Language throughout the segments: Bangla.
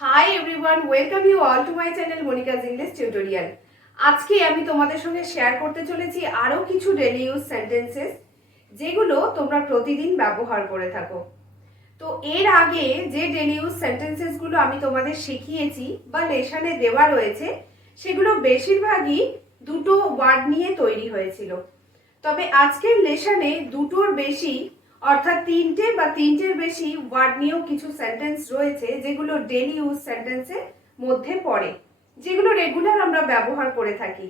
Hi everyone, welcome you all to my channel Monika's English Tutorial. আজকে আমি তোমাদের সঙ্গে শেয়ার করতে চলেছি আরো কিছু ডেইলি ইউজ সেন্টেন্সেস যেগুলো তোমরা প্রতিদিন ব্যবহার করে থাকো। তো এর আগে যে ডেইলি ইউজ সেন্টেন্সেস গুলো আমি তোমাদের শিখিয়েছি বা লেসনে দেওয়া রয়েছে সেগুলো বেশিরভাগই দুটো ওয়ার্ড নিয়ে তৈরি হয়েছিল। তবে আজকের লেসনে দুটোর বেশি অর্থাৎ তিনটে বা তিনটের বেশি ওয়ার্ড নিয়েও কিছু সেন্টেন্স রয়েছে যেগুলো ডেইলি ইউজ সেন্টেন্সের মধ্যে পড়ে, যেগুলো রেগুলার আমরা ব্যবহার করে থাকি।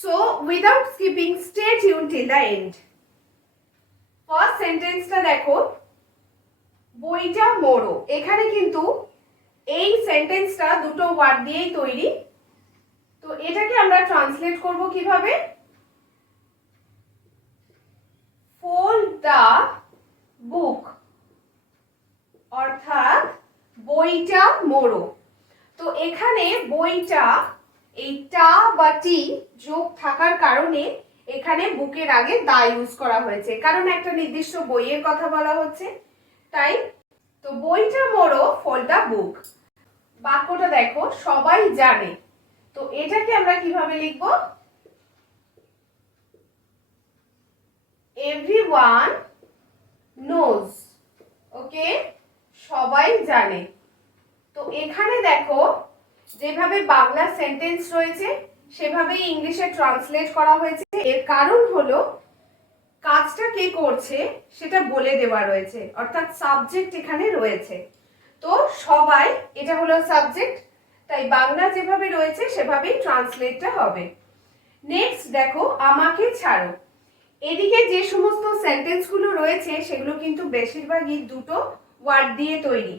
So without skipping stay tune till the end. First সেন্টেন্সটা দেখো, বইটা মোড়ো। এখানে কিন্তু এই সেন্টেন্সটা দুটো ওয়ার্ড দিয়েই তৈরি। তো এটাকে আমরা ট্রান্সলেট করব কিভাবে? fold the book অর্থাৎ বইটা মোড়ো। তো এখানে বইটা এই টা বা টি যোগ থাকার কারণে এখানে বুকের আগে দা ইউজ করা হয়েছে, কারণ একটা নির্দিষ্ট বইয়ের কথা বলা হচ্ছে তাই। তো বইটা মোড়ো, fold the book। বাক্যটা দেখো, সবাই জানে। তো এটাকে আমরা কিভাবে লিখবো? everyone knows। ওকে, সবাই জানে। তো এখানে দেখো যেভাবে বাংলা সেন্টেন্স রয়েছে সেভাবেই ইংলিশে ট্রান্সলেট করা হয়েছে। এর কারণ হলো কাজটা কে করছে সেটা বলে দেওয়া রয়েছে, অর্থাৎ সাবজেক্ট এখানে রয়েছে। তো সবাই এটা হলো সাবজেক্ট, তাই বাংলা যেভাবে রয়েছে সেভাবেই ট্রান্সলেটটা হবে। নেক্সট দেখো, আমাকে ছাড়ো। এদিকে যে সমস্ত সেন্টেন্সগুলো রয়েছে সেগুলো কিন্তু বেশিরভাগই দুটো ওয়ার্ড দিয়ে তৈরি।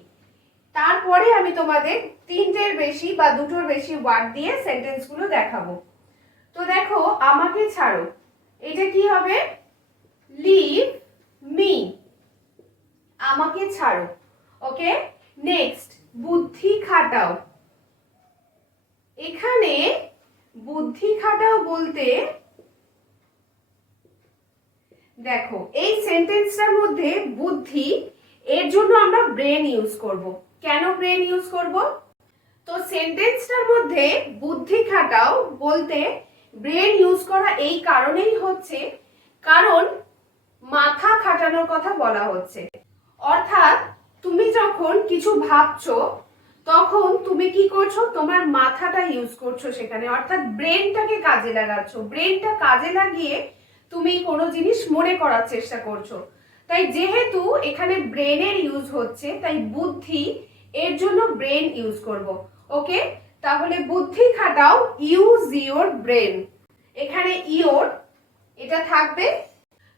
তারপরে আমি তোমাদের তিনটের বেশি বা দুটোর বেশি ওয়ার্ড দিয়ে সেন্টেন্সগুলো দেখাবো। তো দেখো, আমাকে ছাড়ো, এটা কি হবে? Leave me. আমাকে ছাড়ো। ওকে, নেক্সট, বুদ্ধি খাটাও। এখানে বুদ্ধি খাটাও বলতে দেখো এই সেন্টেন্সটার মধ্যে বুদ্ধি, এর জন্য আমরা ব্রেন ইউজ করব। কেন ব্রেন ইউজ করব? তো সেন্টেন্সটার মধ্যে বুদ্ধি খাটাও বলতে ব্রেন ইউজ করা এই কারণেই হচ্ছে কারণ মাথা খাটানোর কথা বলা হচ্ছে। অর্থাৎ তুমি যখন কিছু ভাবছো তখন তুমি কি করছো? তোমার মাথাটা ইউজ করছো সেখানে, অর্থাৎ ব্রেনটাকে কাজে লাগাচ্ছো। ব্রেনটা কাজে লাগিয়ে তুমি কোনো জিনিস মনে করার চেষ্টা করছো। তাই যেহেতু এখানে ব্রেনের ইউজ হচ্ছে তাই বুদ্ধি, এর জন্য ব্রেন ইউজ করব। ওকে, তাহলে বুদ্ধি খাটাও, ইউজ ইওর ব্রেন। এখানে ইওর এটা থাকবে।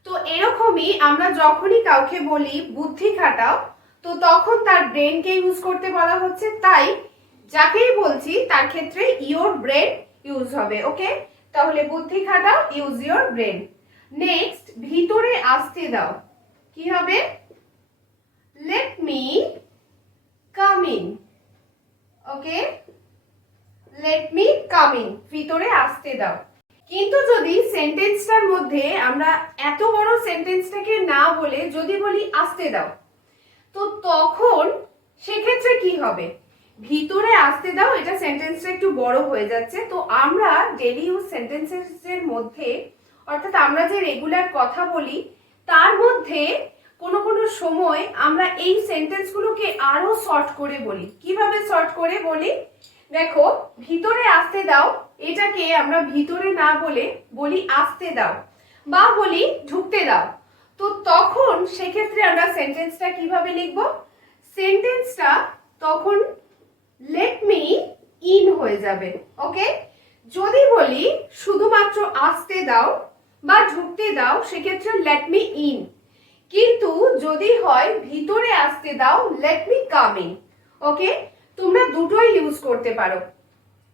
তো এরকমই আমরা যখনই কাউকে বলি বুদ্ধি খাটাও, তো তখন তার ব্রেনকে ইউজ করতে বলা হচ্ছে, তাই যাকেই বলছি তার ক্ষেত্রে ইওর ব্রেন ইউজ হবে। ওকে, তাহলে বুদ্ধি খাটাও, ইউজ ইওর ব্রেন। নেক্সট, ভিতরে আসতে দাও। কি হবে? Let me come in. Okay, let me come in, ভিতরে আসতে দাও। কিন্তু যদি সেন্টেন্সটার মধ্যে আমরা এত বড় সেন্টেন্সটাকে না বলে যদি বলি আসতে দাও, তো তখন সেক্ষেত্রে কি হবে? ভিতরে আসতে দাও, এটা সেন্টেন্সটা একটু বড় হয়ে যাচ্ছে। তো আমরা ডেইলি ইউজ সেন্টেন্সের মধ্যে, অর্থাৎ আমরা যে রেগুলার কথা বলি তার মধ্যে কোনো কোনো সময় আমরা এই সেন্টেন্সগুলোকে আরো শর্ট করে বলি। কিভাবে শর্ট করে বলি? দেখো, ভিতরে আসতে দাও, এটাকে আমরা ভিতরে না বলে বলি আসতে দাও বা বলি ঢুকতে দাও। তো তখন সেক্ষেত্রে আমরা সেন্টেন্সটা কিভাবে লিখব? সেন্টেন্সটা তখন লেট মি ইন হয়ে যাবে। ওকে, যদি বলি শুধুমাত্র আসতে দাও বা ঢুকতে দাও সেক্ষেত্রে লেট মি ইন। কিন্তু যদি হয় ভিতরে আসতে দাও, লেট মি কাম ইন। ওকে, তোমরা দুটোই ইউজ করতে পারো।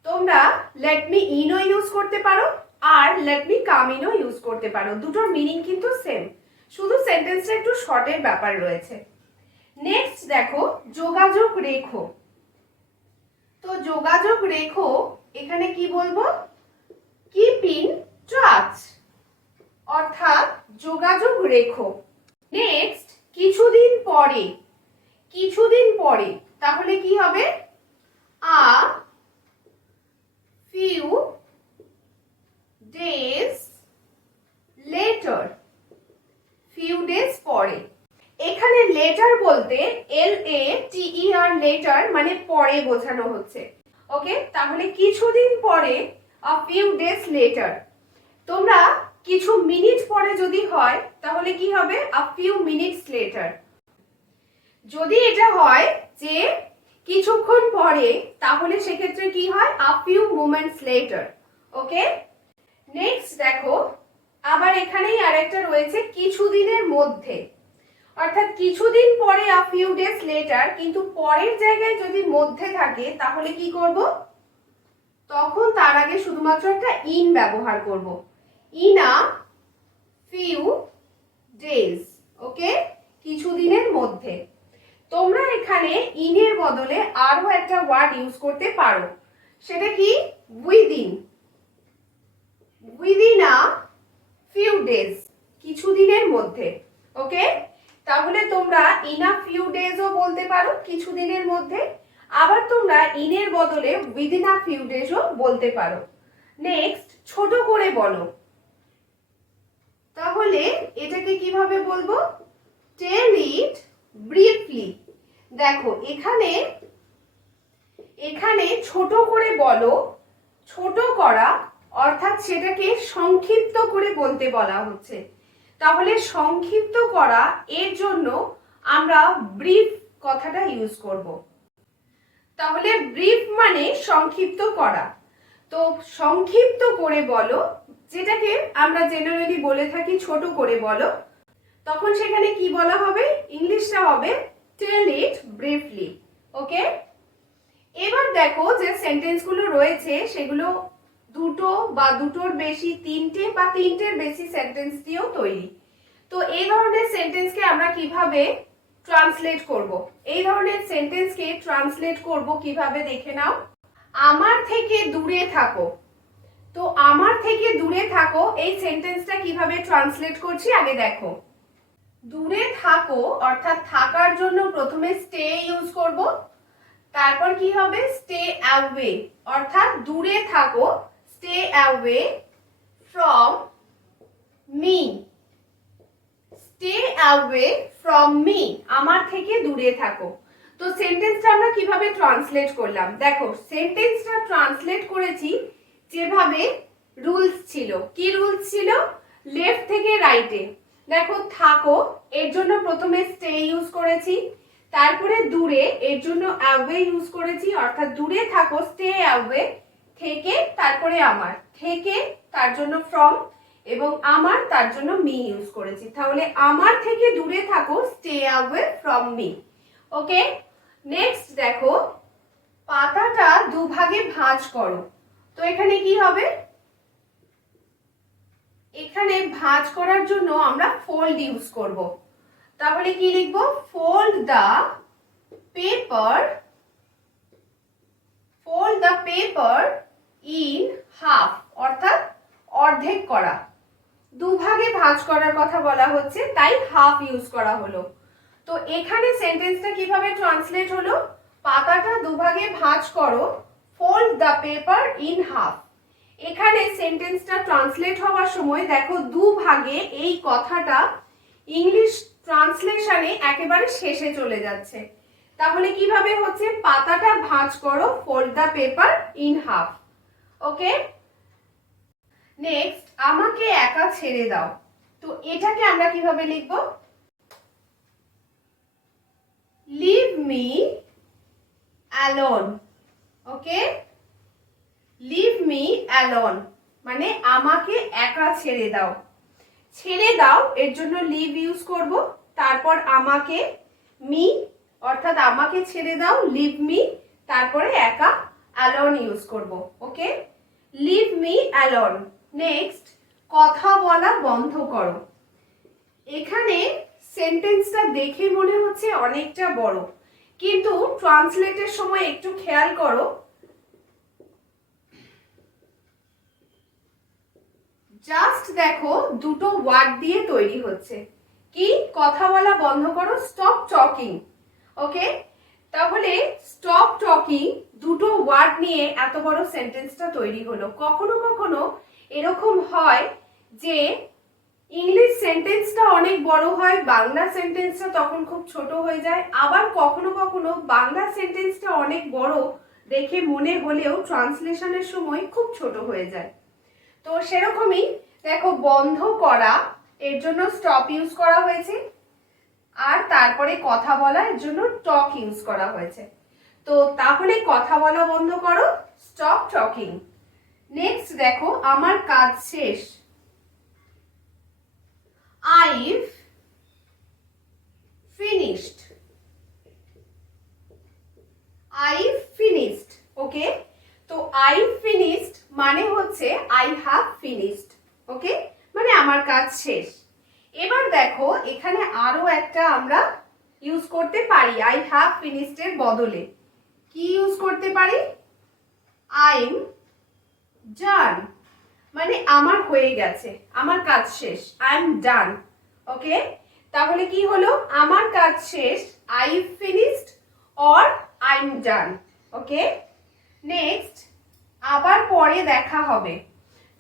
তোমরা লেট মি ইনও ইউজ করতে পারো আর লেট মি কাম ইনও ইউজ করতে পারো। দুটোর মিনিং কিন্তু সেম, শুধু সেন্টেন্সটা একটু শর্টের ব্যাপার রয়েছে। নেক্সট দেখো, যোগাযোগ রেখো। তো যোগাযোগ রেখো, এখানে কি বলবো? কিপ ইন টাচ, অর্থাৎ যোগাযোগ রেখো। নেক্সট, কিছুদিন পরে। কিছুদিন পরে, তাহলে কি হবে? আ few days letter, few days পরে। এখানে লেটার বলতে LATER লেটার মানে পরে বোঝানো হচ্ছে। ওকে, তাহলে কিছুদিন পরে, a few days later। তোমরা কিছু মিনিট পরে যদি হয় তাহলে কি হবে? a few minutes later। যদি এটা হয় যে কিছুক্ষণ পরে তাহলে সেক্ষেত্রে কি হয়? a few moments later। Okay, next দেখো, আবার এখানেই আরেকটা রয়েছে কিছুদিনের মধ্যে, অর্থাৎ কিছুদিন পরে a few days later, কিন্তু পরের জায়গায় যদি মধ্যে থাকে তাহলে কি করব? তখন তার আগে শুধুমাত্র একটা ইন ব্যবহার করব। In a few days. Okay, কিছুদিনের মধ্যে। তোমরা এখানে ইনের বদলে আরো একটা ওয়ার্ড ইউজ করতে পারো, সেটা কি? Within. Within a few days, কিছুদিনের মধ্যে। ওকে, তাহলে তোমরা ইন আ ফিউ ডেজও বলতে পারো, কিছুদিনের মধ্যে। আবার তোমরা ইনের বদলে উইদিন আ ফিউ ডেজও বলতে পারো। নেক্সট, ছোট করে বলো। তাহলে এটাকে কিভাবে বলবো? টেল ইট ব্রিফলি। দেখো এখানে ছোট করে বলো, ছোট করা অর্থাৎ সেটাকে সংক্ষিপ্ত করে বলতে বলা হচ্ছে। তাহলে সংক্ষিপ্ত করা এর জন্য আমরা ব্রিফ কথাটা ইউজ করব। তাহলে ব্রিফ মানে সংক্ষিপ্ত করা। তো সংক্ষিপ্ত করে বলো, যেটাকে আমরা জেনারেলি বলে থাকি ছোট করে বলো, তখন সেখানে কি বলা হবে? ইংলিশটা হবে টেল ইট ব্রিফলি। ওকে, এবার দেখো যে সেন্টেন্সগুলো রয়েছে সেগুলো দুটো বা দুটোর বেশি, তিনটে বা তিনটের বেশি সেন্টেন্স দিয়েও তৈরি। তো এই ধরনের সেন্টেন্সকে আমরা কিভাবে ট্রান্সলেট করব? এই ধরনের সেন্টেন্সকে ট্রান্সলেট করব কিভাবে দেখে নাও। আমার থেকে দূরে থাকো। তো আমার থেকে দূরে থাকো এই সেন্টেন্সটা কিভাবে ট্রান্সলেট করছি আগে দেখো। দূরে থাকো অর্থাৎ থাকার জন্য প্রথমে স্টে ইউজ করব, তারপর কি হবে? স্টে অ্যাওয়ে, অর্থাৎ দূরে থাকো, stay away from me. Stay away from me, আমার থেকে দূরে থাকো। তো সেন্টেন্সটা আমরা কিভাবে ট্রান্সলেট করলাম দেখো। সেন্টেন্সটা ট্রান্সলেট করেছি যেভাবে রুলস ছিল। কি রুলস ছিল? লেফট থেকে রাইটে। দেখো, থাকো এর জন্য প্রথমে স্টে ইউজ করেছি, তারপরে দূরে এর জন্য অ্যাওয়ে ইউজ করেছি, অর্থাৎ দূরে থাকো স্টে অ্যাওয়ে, থেকে তারপরে আমার, থেকে তার জন্য ফ্রম, এবং আমার তার জন্য মি ইউজ করেছি। তাহলে আমার থেকে দূরে থাকো stay away from me. Okay, next দেখো, পাতাটা দুভাগে ভাঁজ করো। তো এখানে কি হবে? এখানে ভাঁজ করার জন্য আমরা ফোল্ড ইউজ করব। তাহলে কি লিখব? Fold the paper, fold the paper in half, অর্থাৎ অর্ধেক করা। দুভাগে ভাঁজ করার কথা বলা হচ্ছে, তাই হাফ ইউজ করা হলো। তো এখানে সেন্টেন্সটা কিভাবে ট্রান্সলেট হলো? পাতাটা দুভাগে ভাঁজ করো, fold the paper in half. এখানে সেন্টেন্সটা ট্রান্সলেট হওয়ার সময় দেখো দুভাগে এই কথাটা ইংলিশ ট্রান্সলেশনে একেবারে শেষে চলে যাচ্ছে। তাহলে কিভাবে হচ্ছে? পাতাটা ভাঁজ করো, fold the paper in half. Okay, next, আমাকে একা ছেড়ে দাও। তো এটাকে আমরা কিভাবে লিখব? Leave me alone. Okay, leave me alone মানে আমাকে একা ছেড়ে দাও। ছেড়ে দাও এর জন্য লিভ ইউজ করব, তারপর আমাকে, মি, অর্থাৎ আমাকে ছেড়ে দাও, লিভ মি, তারপরে একা, অ্যালোন ইউজ করব। ওকে, লিভ মি অ্যালোন। নেক্সট, কথা বলা বন্ধ করো। এখানে সেন্টেন্সটা দেখে মনে হচ্ছে অনেকটা বড়, কিন্তু ট্রান্সলেটের সময় একটু খেয়াল করো, জাস্ট দেখো দুটো ওয়ার্ড দিয়ে তৈরি হচ্ছে। কি? কথা বলা বন্ধ করো, স্টপ টকিং। ওকে, তাহলে স্টপ টকিং দুটো ওয়ার্ড নিয়ে এত বড় সেন্টেন্সটা তৈরি হলো। কখনো কখনো এরকম হয় যে ইংলিশ সেন্টেন্সটা অনেক বড় হয়, বাংলা সেন্টেন্সটা তখন খুব ছোট হয়ে যায়। আবার কখনো কখনো বাংলা সেন্টেন্সটা অনেক বড় দেখে মনে হলেও ট্রান্সলেশনের সময় খুব ছোট হয়ে যায়। তো সেরকমই দেখো, বন্ধ করা এর জন্য স্টপ ইউজ করা হয়েছে, আর তারপরে কথা বলা এর জন্য টক ইউজ করা হয়েছে। তো তাহলে কথা বলা বন্ধ করো, স্টপ টকিং। নেক্সট দেখো, আমার কাজ শেষ, I've finished. I've finished. ওকে, তো I've finished মানে হচ্ছে I have finished. ওকে, মানে আমার কাজ শেষ। এবার দেখো এখানে আরো একটা আমরা ইউজ করতে পারি I have finished এর বদলে। কি ইউজ করতে পারি? I'm done, মানে আমার হয়ে গেছে, আমার কাজ শেষ, I'm done. ওকে, তাহলে কি হলো? আমার কাজ শেষ, I've finished or I'm done. Okay, next, আবার পরে দেখা হবে।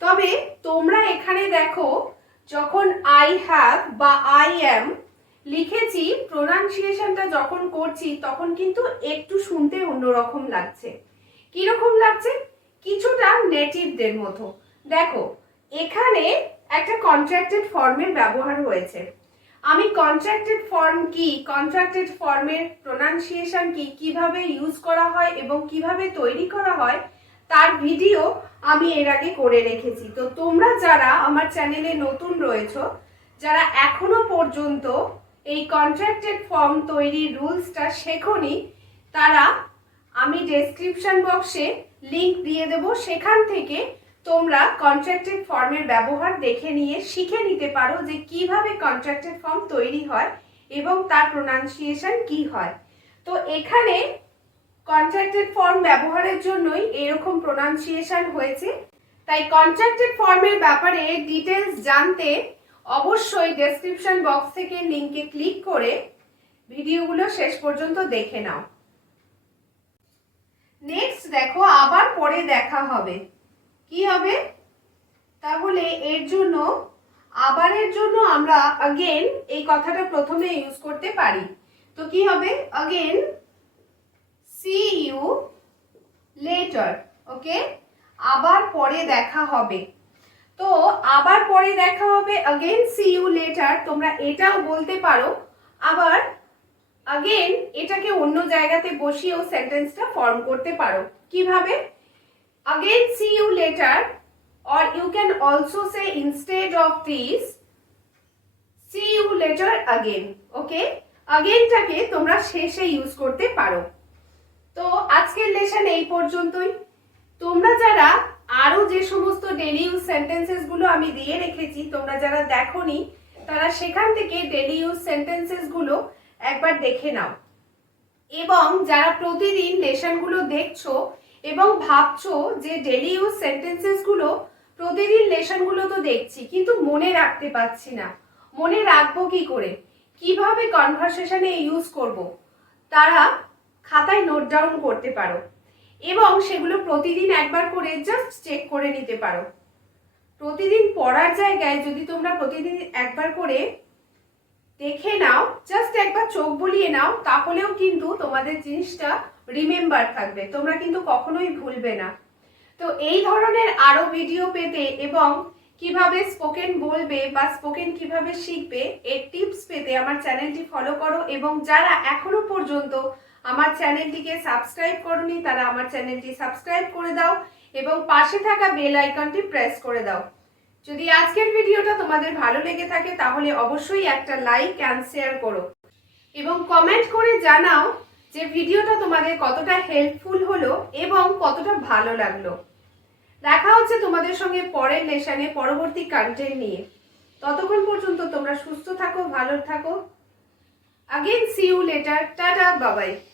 তবে তোমরা এখানে দেখো, যখন I have বা I am লিখেছি, প্রোনাউন্সিয়েশনটা যখন করছি তখন কিন্তু একটু শুনতে অন্যরকম লাগছে। কিরকম লাগছে? কিছুটা নেটিভদের মতো। দেখো এখানে একটা কন্ট্রাক্টেড ফর্মের ব্যবহার হয়েছে। আমি কন্ট্রাক্টেড ফর্ম কি, কন্ট্রাক্টেড ফর্মের প্রোনাউন্সিয়েশন কি, কিভাবে ইউজ করা হয় এবং কিভাবে তৈরি করা হয় তার ভিডিও আমি এর আগে করে রেখেছি। তো তোমরা যারা আমার চ্যানেলে নতুন রয়েছো, যারা এখনো পর্যন্ত এই কন্ট্রাক্টেড ফর্ম তৈরির রুলসটা শেখোনি, তারা আমি ডেসক্রিপশন বক্সে লিংক দিয়ে দেব, সেখান থেকে তোমরা কন্ট্রাক্টেড ফর্মের ব্যবহার দেখে নিয়ে শিখে নিতে পারো যে কিভাবে কন্ট্রাক্টেড ফর্ম তৈরি হয় এবং তার প্রোনাউন্সিয়েশন কি হয়। তো এখানে কন্ট্রাক্টেড ফর্ম ব্যবহারের জন্যই এরকম প্রোনাউন্সিয়েশন হয়েছে। তাই কন্ট্রাক্টেড ফর্মের ব্যাপারে ডিটেলস জানতে অবশ্যই ডেসক্রিপশন বক্স থেকে লিংকে ক্লিক করে ভিডিওগুলো শেষ পর্যন্ত দেখে নাও। নেক্সট দেখো, আবার পরে দেখা হবে। কি হবে? তাহলে এর জন্য, আবারের জন্য আমরা again এই কথাটা প্রথমে ইউজ করতে পারি। তো কি হবে? again see you later. ওকে, আবার পরে দেখা হবে। তো আবার পরে দেখা হবে, again see you later, তোমরা এটাও বলতে পারো। আবার again এটাকে অন্য জায়গাতে বসিয়েও সেন্টেন্সটা ফর্ম করতে পারো। কিভাবে? again see you later, or you can also say instead of this see you later again. ওকে, againটাকে তোমরা শেষে ইউজ করতে পারো। তো আজকের লেসন এই পর্যন্তই। তোমরা যারা আরো যে সমস্ত ডেইলি ইউজ সেন্টেন্সেস গুলো আমি দিয়ে রেখেছি, তোমরা যারা দেখোনি, তারা সেখান থেকে ডেইলি ইউজ সেন্টেন্সেস গুলো একবার দেখে নাও। এবং যারা প্রতিদিন লেসনগুলো দেখছো এবং ভাবছো যে ডেইলি ইউজ সেন্টেন্সেস গুলো প্রতিদিন লেসনগুলো তো দেখছি কিন্তু মনে রাখতে পারছি না, মনে রাখবো কি করে, কিভাবে কনভারসেশনে ইউজ করব, তারা খাতায় নোট ডাউন করতে পারো এবং সেগুলো প্রতিদিন একবার করে জাস্ট চেক করে নিতে পারো। প্রতিদিন পড়ার জায়গায় যদি তোমরা প্রতিদিন একবার করে দেখে নাও, জাস্ট একবার চোখ বুলিয়ে নাও, তাহলেও কিন্তু তোমাদের জিনিসটা রিমেম্বার থাকবে, তোমরা কিন্তু কখনোই ভুলবে না। তো এই ধরনের আরো ভিডিও পেতে এবং কিভাবে স্পোকেন বলবে বা স্পোকেন কিভাবে শিখবে এর টিপস পেতে আমার চ্যানেলটি ফলো করো। এবং যারা এখনো পর্যন্ত আমার চ্যানেলটিকে সাবস্ক্রাইব করোনি, তারা আমার চ্যানেলটি সাবস্ক্রাইব করে দাও এবং পাশে থাকা বেল আইকনটি প্রেস করে দাও। যদি আজকের ভিডিওটা তোমাদের ভালো লেগে থাকে তাহলে অবশ্যই একটা লাইক এন্ড শেয়ার করো এবং কমেন্ট করে জানাও যে ভিডিওটা তোমাদের কতটা হেল্পফুল হলো এবং কতটা ভালো লাগলো। দেখা হচ্ছে তোমাদের সঙ্গে পরের লেসনে পরবর্তী কন্টেন্ট নিয়ে। ততক্ষণ পর্যন্ত তোমরা সুস্থ থাকো, ভালো থাকো। Again see you later. Tata, bye bye.